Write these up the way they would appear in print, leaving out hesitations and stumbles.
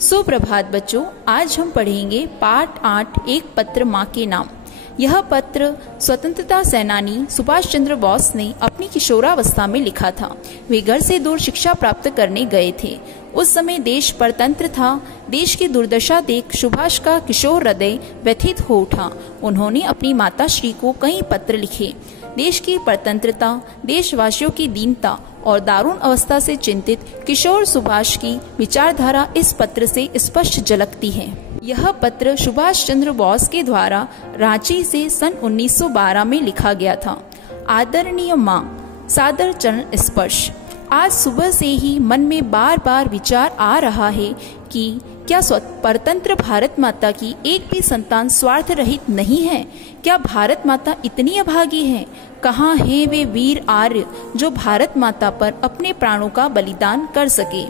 सुप्रभात बच्चों, आज हम पढ़ेंगे पाठ 8 एक पत्र माँ के नाम। यह पत्र स्वतंत्रता सेनानी सुभाष चंद्र बोस ने अपनी किशोरावस्था में लिखा था। वे घर से दूर शिक्षा प्राप्त करने गए थे। उस समय देश परतंत्र था। देश की दुर्दशा देख सुभाष का किशोर हृदय व्यथित हो उठा। उन्होंने अपनी माताश्री को कई पत्र लिखे। देश की परतंत्रता, देशवासियों की दीनता और दारुण अवस्था से चिंतित किशोर सुभाष की विचारधारा इस पत्र से स्पष्ट झलकती है। यह पत्र सुभाष चंद्र बोस के द्वारा रांची से सन 1912 में लिखा गया था। आदरणीय माँ, सादर चरण स्पर्श। आज सुबह से ही मन में बार बार विचार आ रहा है कि क्या परतंत्र भारत माता की एक भी संतान स्वार्थ रहित नहीं है? क्या भारत माता इतनी अभागी है? कहाँ हैं वे वीर आर्य जो भारत माता पर अपने प्राणों का बलिदान कर सके?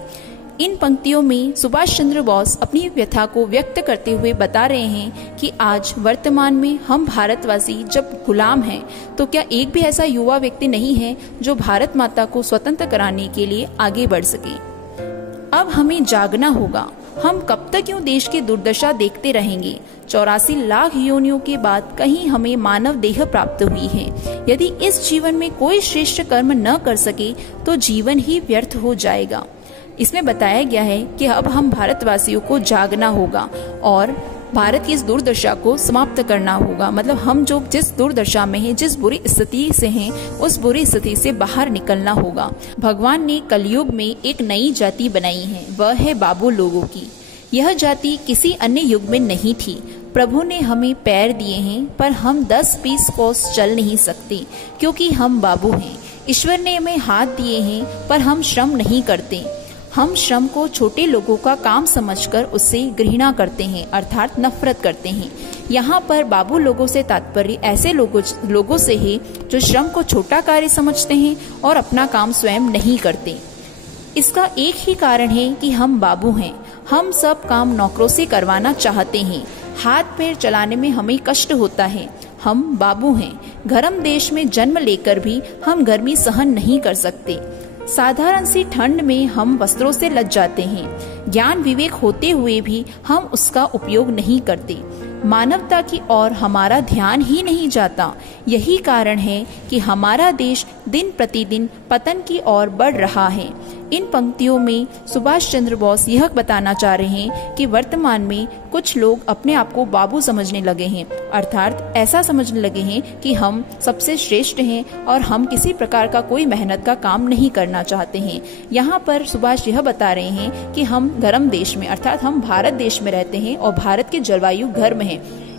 इन पंक्तियों में सुभाष चंद्र बोस अपनी व्यथा को व्यक्त करते हुए बता रहे हैं कि आज वर्तमान में हम भारतवासी जब गुलाम हैं, तो क्या एक भी ऐसा युवा व्यक्ति नहीं है जो भारत माता को स्वतंत्र कराने के लिए आगे बढ़ सके। अब हमें जागना होगा। हम कब तक यूं देश की दुर्दशा देखते रहेंगे? 84 लाख योनियों के बाद कहीं हमें मानव देह प्राप्त हुई है। यदि इस जीवन में कोई श्रेष्ठ कर्म न कर सके तो जीवन ही व्यर्थ हो जाएगा। इसमें बताया गया है कि अब हम भारतवासियों को जागना होगा और भारत की इस दुर्दशा को समाप्त करना होगा। मतलब हम जो जिस दुर्दशा में हैं, जिस बुरी स्थिति से हैं, उस बुरी स्थिति से बाहर निकलना होगा। भगवान ने कलयुग में एक नई जाति बनाई है, वह है बाबू लोगों की। यह जाति किसी अन्य युग में नहीं थी। प्रभु ने हमें पैर दिए हैं, पर हम 10-20 कोस चल नहीं सकते क्योंकि हम बाबू हैं। ईश्वर ने हमें हाथ दिए हैं, पर हम श्रम नहीं करते। हम श्रम को छोटे लोगों का काम समझकर उससे घृणा करते हैं, अर्थात नफरत करते हैं। यहाँ पर बाबू लोगों से तात्पर्य ऐसे लोगों से है जो श्रम को छोटा कार्य समझते हैं और अपना काम स्वयं नहीं करते। इसका एक ही कारण है कि हम बाबू हैं। हम सब काम नौकरों से करवाना चाहते हैं। हाथ पैर चलाने में हमें कष्ट होता है। हम बाबू हैं। गर्म देश में जन्म लेकर भी हम गर्मी सहन नहीं कर सकते। साधारण सी ठंड में हम वस्त्रों से लज जाते हैं। ज्ञान विवेक होते हुए भी हम उसका उपयोग नहीं करते। मानवता की ओर हमारा ध्यान ही नहीं जाता। यही कारण है कि हमारा देश दिन प्रतिदिन पतन की ओर बढ़ रहा है। इन पंक्तियों में सुभाष चंद्र बोस यह बताना चाह रहे हैं कि वर्तमान में कुछ लोग अपने आप को बाबू समझने लगे हैं, अर्थात ऐसा समझने लगे हैं कि हम सबसे श्रेष्ठ हैं और हम किसी प्रकार का कोई मेहनत का काम नहीं करना चाहते हैं। यहाँ पर सुभाष यह बता रहे हैं कि हम गर्म देश में, अर्थात हम भारत देश में रहते हैं और भारत की जलवायु गर्म है।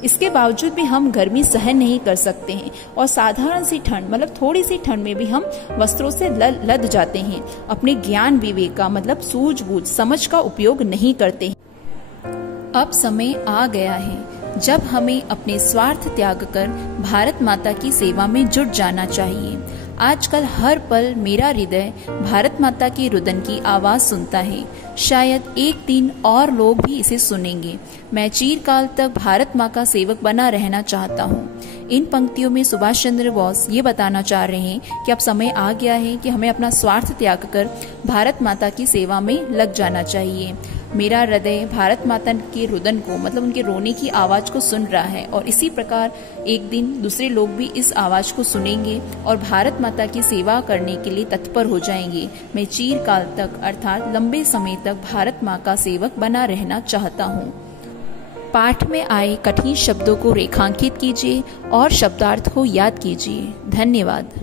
इसके बावजूद भी हम गर्मी सहन नहीं कर सकते हैं और साधारण सी ठंड, मतलब थोड़ी सी ठंड में भी हम वस्त्रों से लद जाते हैं। अपने ज्ञान विवेक का, मतलब सूझबूझ समझ का उपयोग नहीं करते हैं। अब समय आ गया है जब हमें अपने स्वार्थ त्याग कर भारत माता की सेवा में जुट जाना चाहिए। आजकल हर पल मेरा हृदय भारत माता की रुदन की आवाज सुनता है। शायद एक दिन और लोग भी इसे सुनेंगे। मैं चिरकाल तक भारत माँ का सेवक बना रहना चाहता हूँ। इन पंक्तियों में सुभाष चंद्र बोस ये बताना चाह रहे हैं कि अब समय आ गया है कि हमें अपना स्वार्थ त्याग कर भारत माता की सेवा में लग जाना चाहिए। मेरा हृदय भारत माता के रुदन को, मतलब उनके रोने की आवाज को सुन रहा है और इसी प्रकार एक दिन दूसरे लोग भी इस आवाज को सुनेंगे और भारत माता की सेवा करने के लिए तत्पर हो जाएंगे। मैं चिरकाल तक, अर्थात लंबे समय तक भारत माँ का सेवक बना रहना चाहता हूँ। पाठ में आए कठिन शब्दों को रेखांकित कीजिए और शब्दार्थ को याद कीजिए। धन्यवाद।